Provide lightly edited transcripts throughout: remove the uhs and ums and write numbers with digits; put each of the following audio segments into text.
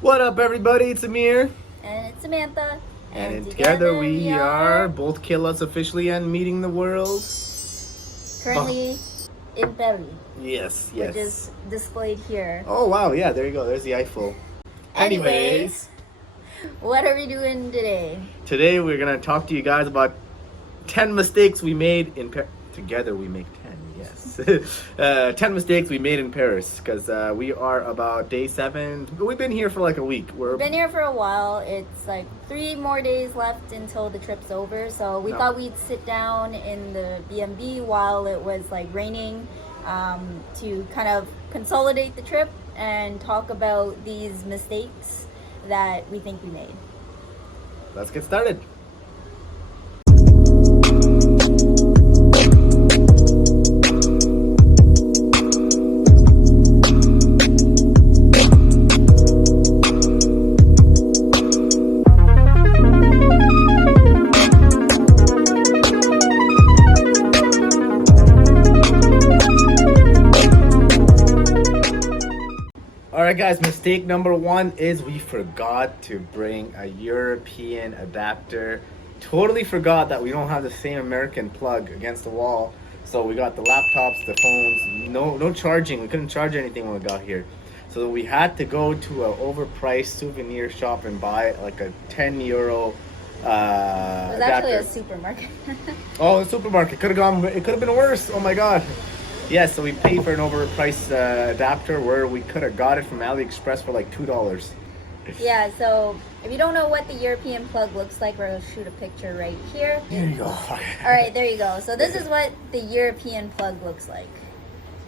What up, everybody? It's Amir. And it's Samantha. And together we are both Killers officially and meeting the world. Currently in Paris. Yes, Which is displayed here. Oh, wow. Yeah, there you go. There's the Eiffel. Anyways, what are we doing today? Today we're going to talk to you guys about 10 mistakes we made in Paris. Together we make 10, yes. 10 mistakes we made in Paris because we are about day 7. We've been here for like a week. We've been here for a while. It's like 3 more days left until the trip's over. So we thought we'd sit down in the B&B while it was like raining to kind of consolidate the trip and talk about these mistakes that we think we made. Let's get started. Alright guys, mistake number 1 is we forgot to bring a European adapter. Totally forgot that we don't have the same American plug against the wall. So we got the laptops, the phones, no charging. We couldn't charge anything when we got here. So we had to go to an overpriced souvenir shop and buy like a 10 euro It was adapter. Actually a supermarket. Oh, a supermarket. It could have been worse. Oh my god. Yeah, so we paid for an overpriced adapter where we could have got it from AliExpress for like $2. Yeah, so if you don't know what the European plug looks like, we'll shoot a picture right here. There you go. Alright, there you go. So this is what the European plug looks like.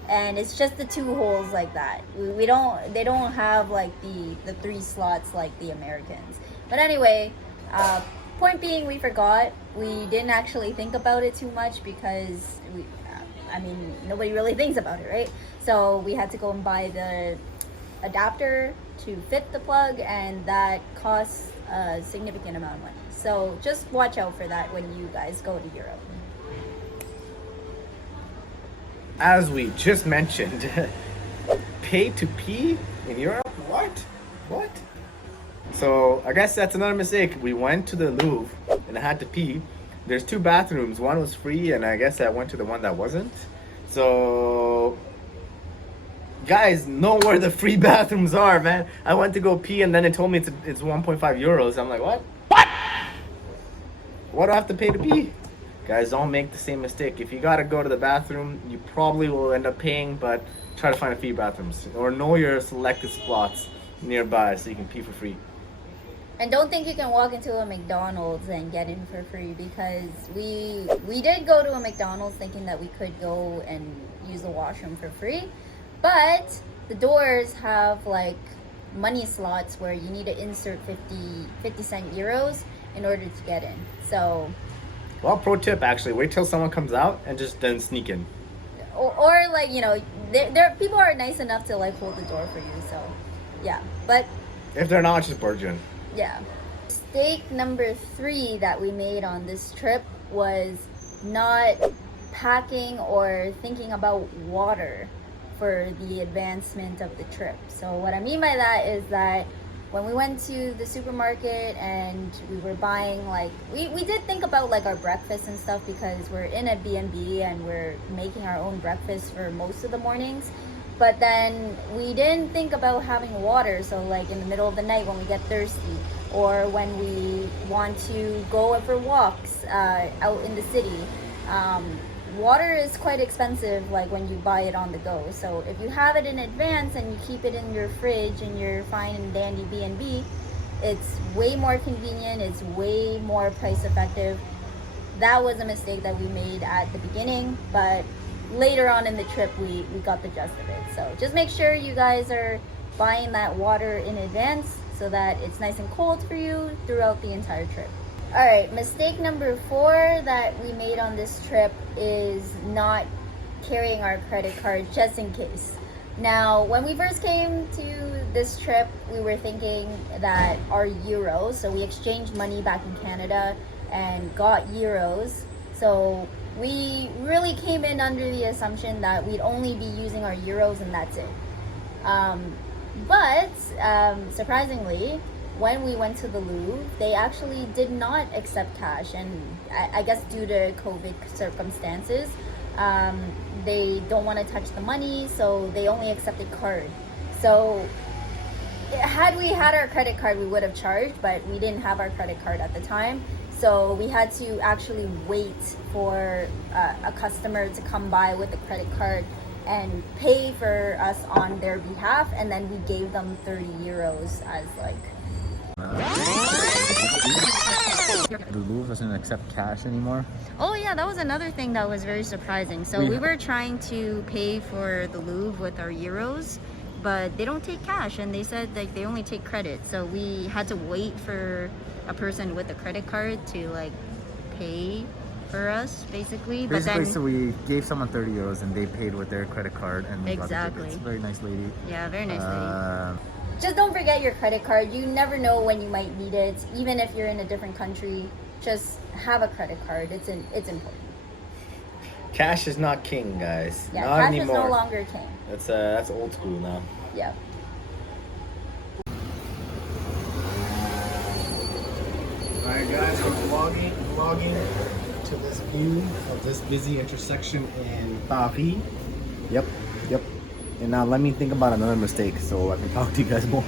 And it's just the 2 holes like that. They don't have like the 3 slots like the Americans. But anyway, point being, we forgot. We didn't actually think about it too much because nobody really thinks about it, right? So we had to go and buy the adapter to fit the plug, and that costs a significant amount of money. So just watch out for that when you guys go to Europe. As we just mentioned, pay to pee in Europe? What? So I guess that's another mistake. We went to the Louvre and I had to pee. There's 2 bathrooms. One was free, and I guess I went to the one that wasn't. So, guys, know where the free bathrooms are, man. I went to go pee, and then it told me it's 1.5 euros. I'm like, what? What do I have to pay to pee? Guys, don't make the same mistake. If you gotta go to the bathroom, you probably will end up paying, but try to find a free bathrooms or know your selected spots nearby so you can pee for free. And don't think you can walk into a McDonald's and get in for free, because we did go to a McDonald's thinking that we could go and use the washroom for free, but the doors have like money slots where you need to insert 50 cent euros in order to get in. So, well, pro tip actually, wait till someone comes out and just then sneak in. Or like, you know, there people are nice enough to like hold the door for you. So, yeah, but if they're not, just barge in. Yeah. Mistake number 3 that we made on this trip was not packing or thinking about water for the advancement of the trip. So what I mean by that is that when we went to the supermarket and we were buying, like, we did think about like our breakfast and stuff, because we're in a B&B and we're making our own breakfast for most of the mornings. But then we didn't think about having water. So like in the middle of the night when we get thirsty, or when we want to go for walks out in the city, water is quite expensive, like when you buy it on the go. So if you have it in advance and you keep it in your fridge in your fine and dandy B&B, it's way more convenient, it's way more price effective. That was a mistake that we made at the beginning, but later on in the trip we got the gist of it. So just make sure you guys are buying that water in advance so that it's nice and cold for you throughout the entire trip. All right, mistake number 4 that we made on this trip is not carrying our credit card just in case. Now, when we first came to this trip, we were thinking that our euros, so we exchanged money back in Canada and got euros. So we really came in under the assumption that we'd only be using our euros and that's it. But surprisingly, when we went to the Louvre, they actually did not accept cash, and I guess due to COVID circumstances, they don't want to touch the money, so they only accepted card. So had we had our credit card, we would have charged, but we didn't have our credit card at the time. So we had to actually wait for a customer to come by with a credit card and pay for us on their behalf, and then we gave them 30 euros as like... The Louvre doesn't accept cash anymore. Oh yeah, that was another thing that was very surprising. So we were trying to pay for the Louvre with our euros, but they don't take cash, and they said like they only take credit. So we had to wait for a person with a credit card to like pay for us, basically. But then, so we gave someone 30 euros and they paid with their credit card, and we got the tickets. Very nice lady. Yeah, very nice lady. Just don't forget your credit card. You never know when you might need it. Even if you're in a different country, just have a credit card. It's important. Cash is not king, guys. Yeah, not cash anymore. is no longer king. That's old school now. Yeah. Alright guys, we're vlogging to this view of this busy intersection in Paris. Yep. And now let me think about another mistake so I can talk to you guys more.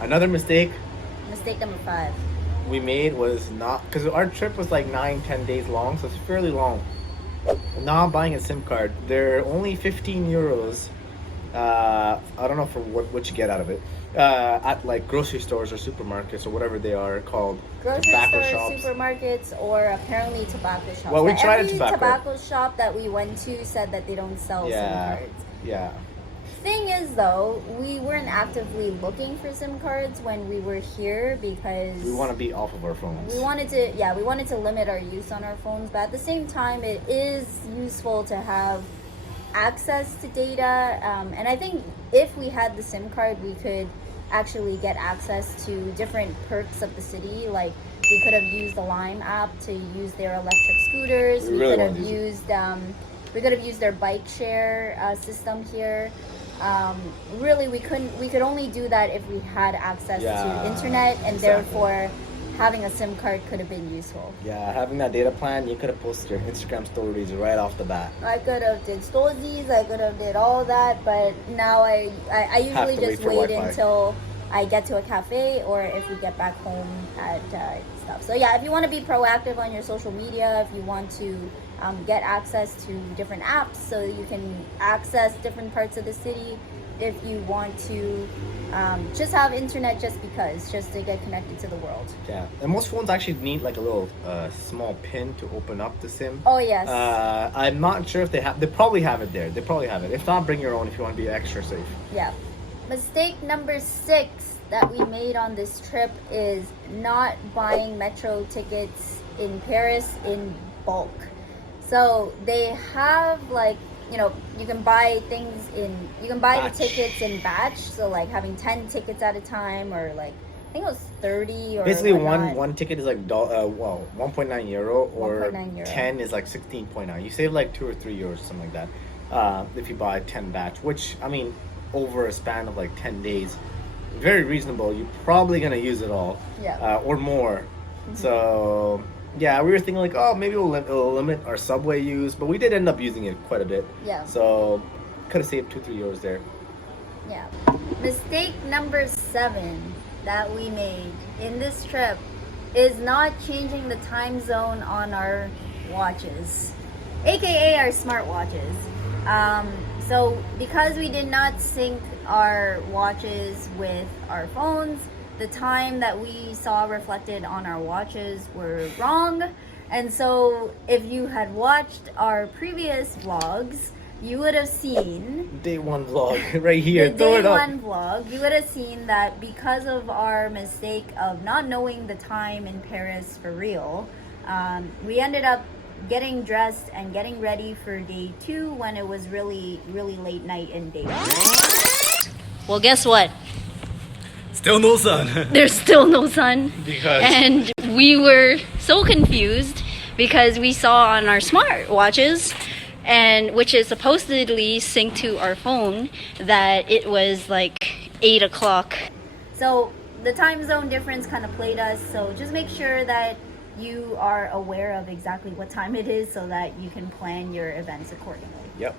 Another mistake. Mistake number 5. We made was not, because our trip was like 9-10 days long, so it's fairly long. Now I'm buying a SIM card. They're only 15 euros. I don't know for what you get out of it. At like grocery stores or supermarkets or whatever they are called. Grocery tobacco stores, shops. Supermarkets, or apparently tobacco shops. Well, we tried every tobacco shop that we went to said that they don't sell SIM cards. Yeah. Thing is though, we weren't actively looking for SIM cards when we were here because We want to be off of our phones. we wanted to limit our use on our phones, but at the same time it is useful to have access to data, and I think if we had the SIM card we could actually get access to different perks of the city. Like we could have used the Lime app to use their electric scooters. We could have used their bike share system here. Really we could only do that if we had access to internet, and therefore having a SIM card could have been useful. Yeah, having that data plan, you could have posted your Instagram stories right off the bat. I could have did stories, I could have did all that, but now I usually just wait until I get to a cafe or if we get back home at stuff. So yeah, if you want to be proactive on your social media, if you want to get access to different apps so you can access different parts of the city, if you want to just have internet just to get connected to the world. Yeah, and most phones actually need like a little small pin to open up the SIM. Oh yes. I'm not sure if they have. They probably have it there. They probably have it. If not, bring your own if you want to be extra safe. Yeah. Mistake number 6 that we made on this trip is not buying metro tickets in Paris in bulk. So they have like, you can buy the tickets in batch. So like having 10 tickets at a time, or like I think it was 30 or basically whatnot. one ticket is like 1.9 euro, or 1.9 euro. 10 is like 16.9. You save like 2 or 3 euros, something like that, if you buy 10 batch, which I mean over a span of like 10 days, very reasonable. You're probably gonna use it all, or more. Mm-hmm. So yeah, we were thinking like, oh, maybe we'll limit our subway use, but we did end up using it quite a bit. Yeah. So could have saved 2-3 euros there. Yeah. Mistake number 7 that we made in this trip is not changing the time zone on our watches, aka our smartwatches. So because we did not sync our watches with our phones, the time that we saw reflected on our watches were wrong. And so if you had watched our previous vlogs, you would have seen day 1 vlog right here. The day 1 vlog, you would have seen that because of our mistake of not knowing the time in Paris for real, we ended up getting dressed and getting ready for day 2 when it was really late night in day 1. Well, guess what? Still no sun. There's still no sun. And we were so confused because we saw on our smartwatches, and which is supposedly synced to our phone, that it was like 8 o'clock. So the time zone difference kind of played us, so just make sure that you are aware of exactly what time it is so that you can plan your events accordingly. Yep.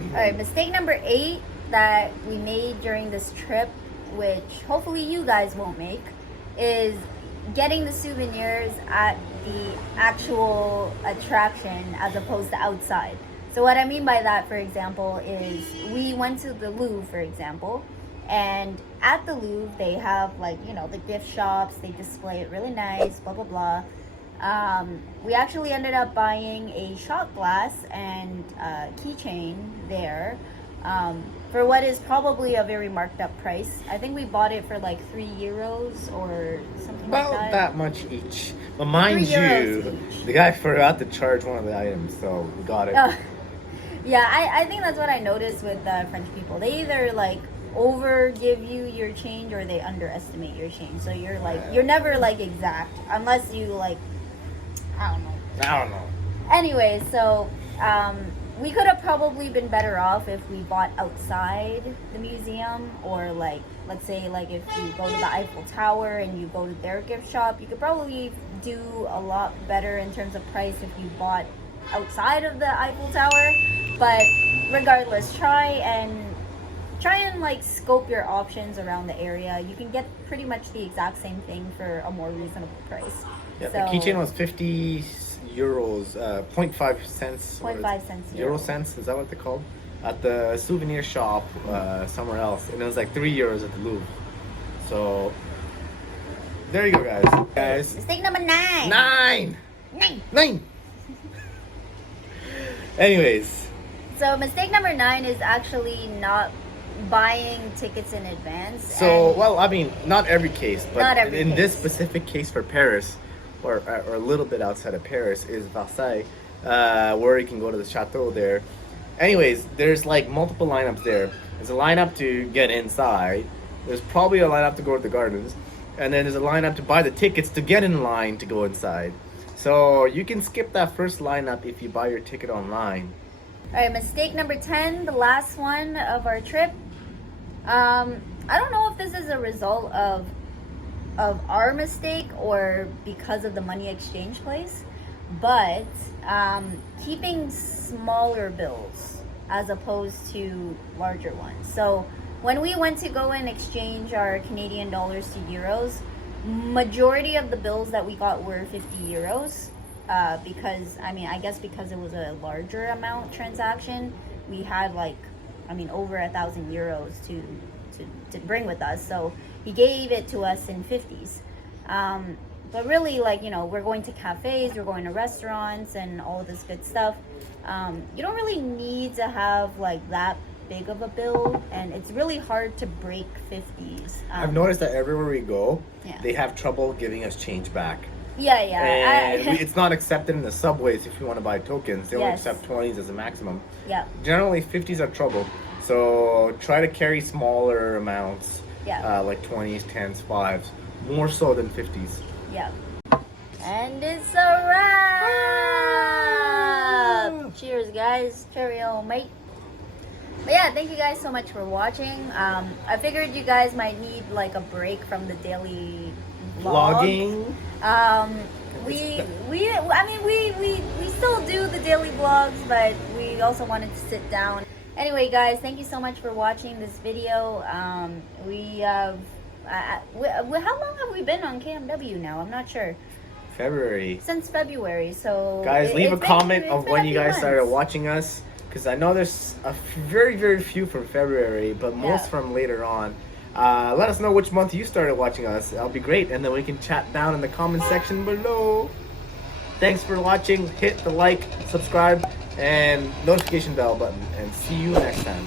All right, mistake number 8 that we made during this trip, which hopefully you guys won't make, is getting the souvenirs at the actual attraction as opposed to outside. So what I mean by that, for example, is we went to the Louvre, for example, and at the Louvre they have, like, you know, the gift shops, they display it really nice, blah blah blah. We actually ended up buying a shot glass and keychain there for what is probably a very marked up price. I think we bought it for like €3 or something About like that. that much each. But mind you, the guy forgot to charge one of the items, so we got it. Yeah, I think that's what I noticed with French people. They either like over give you your change or they underestimate your change. So you're like, you're never like exact unless you like, I don't know. Anyway, so we could have probably been better off if we bought outside the museum, or like, let's say like if you go to the Eiffel Tower and you go to their gift shop, you could probably do a lot better in terms of price if you bought outside of the Eiffel Tower. But regardless, try and like scope your options around the area. You can get pretty much the exact same thing for a more reasonable price. Yeah, so, the keychain was €50, 0.5 cents. 0.5 cents. Euro cents, is that what they're called? At the souvenir shop somewhere else. And it was like €3 at the Louvre. So, there you go, guys. Mistake number 9. 9! Anyways. So mistake number 9 is actually not buying tickets in advance. So, well, I mean, not every case, but in case. this specific case for Paris, or a little bit outside of Paris, is Versailles, where you can go to the chateau there. Anyways, there's like multiple lineups there. There's a lineup to get inside. There's probably a lineup to go to the gardens. And then there's a lineup to buy the tickets to get in line to go inside. So you can skip that first lineup if you buy your ticket online. All right, mistake number 10, the last one of our trip. I don't know if this is a result of our mistake or because of the money exchange place, but keeping smaller bills as opposed to larger ones. So when we went to go and exchange our Canadian dollars to euros, majority of the bills that we got were €50. Because I guess because it was a larger amount transaction, we had like, over €1,000 to bring with us. So he gave it to us in 50s. But really, like, we're going to cafes, we're going to restaurants and all this good stuff. You don't really need to have like that big of a bill, and it's really hard to break 50s. I've noticed that everywhere we go, they have trouble giving us change back. Yeah. And it's not accepted in the subways if you want to buy tokens. They only accept 20s as a maximum. Yeah. Generally, 50s are trouble. So try to carry smaller amounts, like 20s, 10s, 5s, more so than 50s. Yeah. And it's a wrap! Cheers, guys. Cheerio, mate. But yeah, thank you guys so much for watching. I figured you guys might need like a break from the daily vlogging. We still do the daily vlogs, but we also wanted to sit down. Anyway, guys, thank you so much for watching this video. How long have we been on KMW now? I'm not sure. February. Since February, so guys, leave a comment of when you guys started watching us, because I know there's a very, very few from February, but most from later on. Let us know which month you started watching us. That'll be great, and then we can chat down in the comment section below. Thanks for watching. Hit the like, subscribe, and notification bell button, and see you next time.